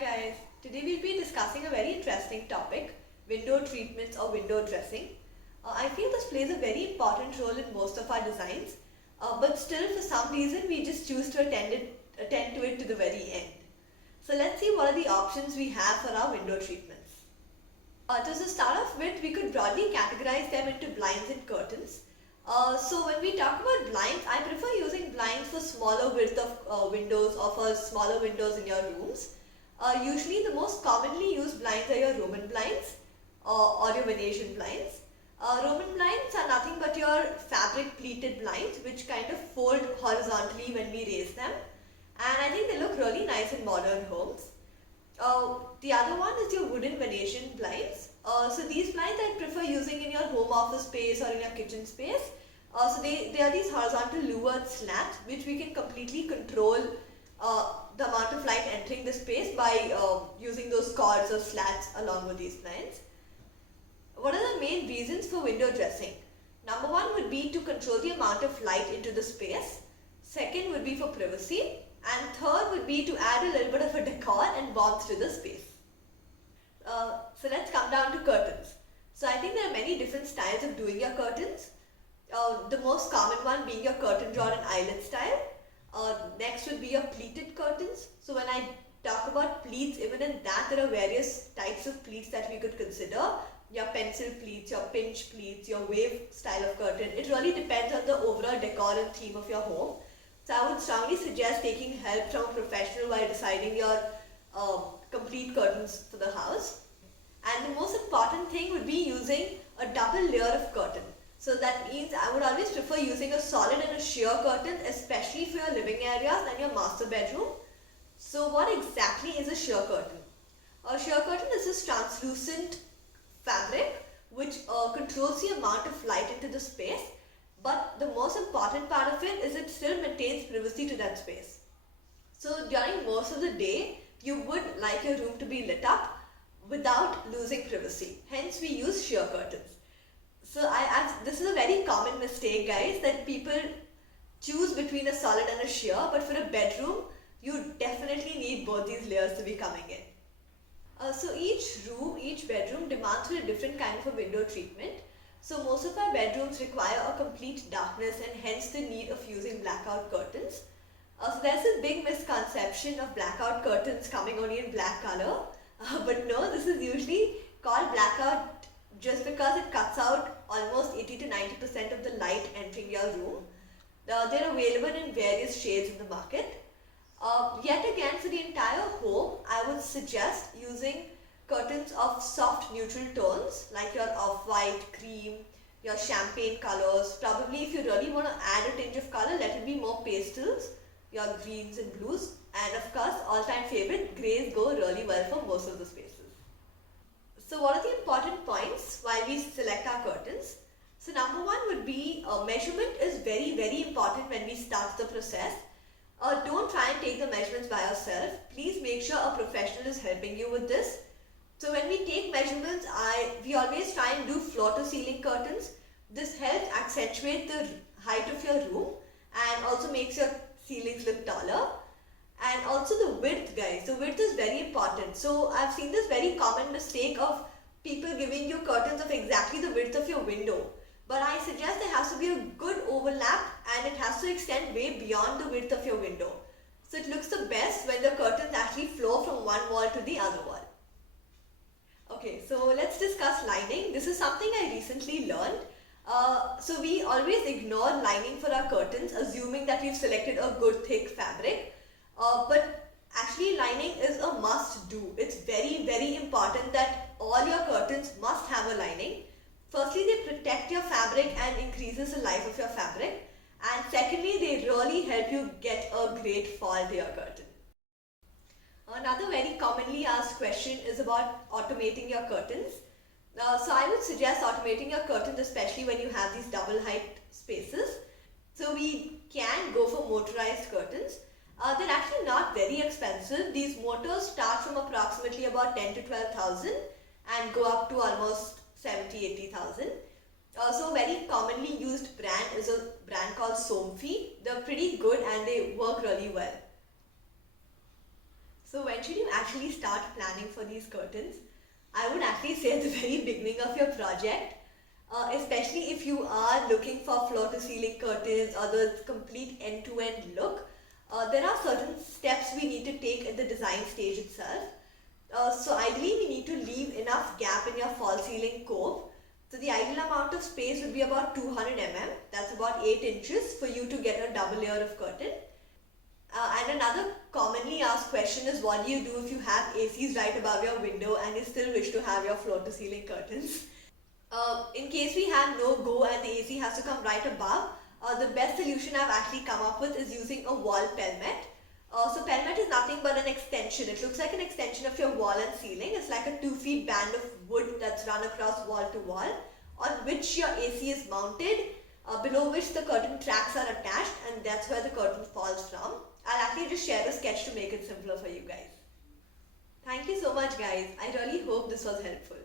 guys, today we'll be discussing a very interesting topic, window treatments or window dressing. I feel this plays a very important role in most of our designs, but still for some reason we just choose to attend to it to the very end. So let's see what are the options we have for our window treatments. To start off with, we could broadly categorize them into blinds and curtains. So when we talk about blinds, I prefer using blinds for smaller width of windows or for smaller windows in your rooms. Usually the most commonly used blinds are your Roman blinds or your Venetian blinds. Roman blinds are nothing but your fabric pleated blinds which kind of fold horizontally when we raise them, and I think they look really nice in modern homes. The other one is your wooden Venetian blinds. So these blinds I prefer using in your home office space or in your kitchen space. So they are these horizontal louvered slats which we can completely control the amount of light entering the space by using those cords or slats along with these blinds. What are the main reasons for window dressing? Number one would be to control the amount of light into the space. Second would be for privacy. And third would be to add a little bit of a decor and warmth to the space. So let's come down to curtains. So I think there are many different styles of doing your curtains. The most common one being your curtain rod and eyelet style. Next would be your pleated curtains. So when I talk about pleats, even in that there are various types of pleats that we could consider. Your pencil pleats, your pinch pleats, your wave style of curtain. It really depends on the overall decor and theme of your home. So I would strongly suggest taking help from a professional while deciding your complete curtains for the house. And the most important thing would be using a double layer of curtain. So that means I would always prefer using a solid and a sheer curtain, especially for your living areas and your master bedroom. So what exactly is a sheer curtain? A sheer curtain is this translucent fabric which controls the amount of light into the space. But the most important part of it is it still maintains privacy to that space. So during most of the day, you would like your room to be lit up without losing privacy. Hence we use sheer curtains. So this is a very common mistake, guys, that people choose between a solid and a sheer, but for a bedroom, you definitely need both these layers to be coming in. So each bedroom demands a different kind of a window treatment. So most of our bedrooms require a complete darkness and hence the need of using blackout curtains. So there's a big misconception of blackout curtains coming only in black color. But no, this is usually called blackout just because it cuts out almost 80 to 90% of the light entering your room. They're available in various shades in the market. Yet again, for the entire home, I would suggest using curtains of soft neutral tones like your off-white, cream, your champagne colors. Probably if you really want to add a tinge of color, let it be more pastels, your greens and blues, and of course all-time favorite, greys go really well for most of the spaces. So what are the important points while we select our curtains? So number one would be measurement is very important when we start the process. Don't try and take the measurements by yourself. Please make sure a professional is helping you with this. So when we take measurements, we always try and do floor to ceiling curtains. This helps accentuate the height of your room and also makes your ceilings look taller. And also the width, guys. The width is very important. So I've seen this very common mistake of people giving you curtains of exactly the width of your window. But I suggest there has to be a good overlap and it has to extend way beyond the width of your window. So it looks the best when the curtains actually flow from one wall to the other wall. Okay, so let's discuss lining. This is something I recently learned. So we always ignore lining for our curtains, assuming that we've selected a good thick fabric. But actually lining is a must do. It's very important that all your curtains must have a lining. Firstly, they protect your fabric and increases the life of your fabric. And secondly, they really help you get a great fall to your curtain. Another very commonly asked question is about automating your curtains. So I would suggest automating your curtains, especially when you have these double height spaces. So we can go for motorized curtains. They're actually not very expensive. These motors start from approximately about 10 to 12,000 and go up to almost 70,000-80,000. So a very commonly used brand is a brand called Somfy. They're pretty good and they work really well. So when should you actually start planning for these curtains? I would actually say at the very beginning of your project, especially if you are looking for floor to ceiling curtains or the complete end to end look. There are certain steps we need to take at the design stage itself. So ideally we need to leave enough gap in your false ceiling cove. So the ideal amount of space would be about 200 mm, that's about 8 inches for you to get a double layer of curtain. And another commonly asked question is, what do you do if you have ACs right above your window and you still wish to have your floor to ceiling curtains? In case we have no go and the AC has to come right above, the best solution I've actually come up with is using a wall pelmet. So pelmet is nothing but an extension. It looks like an extension of your wall and ceiling. It's like a 2 feet band of wood that's run across wall to wall, on which your AC is mounted, below which the curtain tracks are attached, and that's where the curtain falls from. I'll actually just share a sketch to make it simpler for you guys. Thank you so much guys. I really hope this was helpful.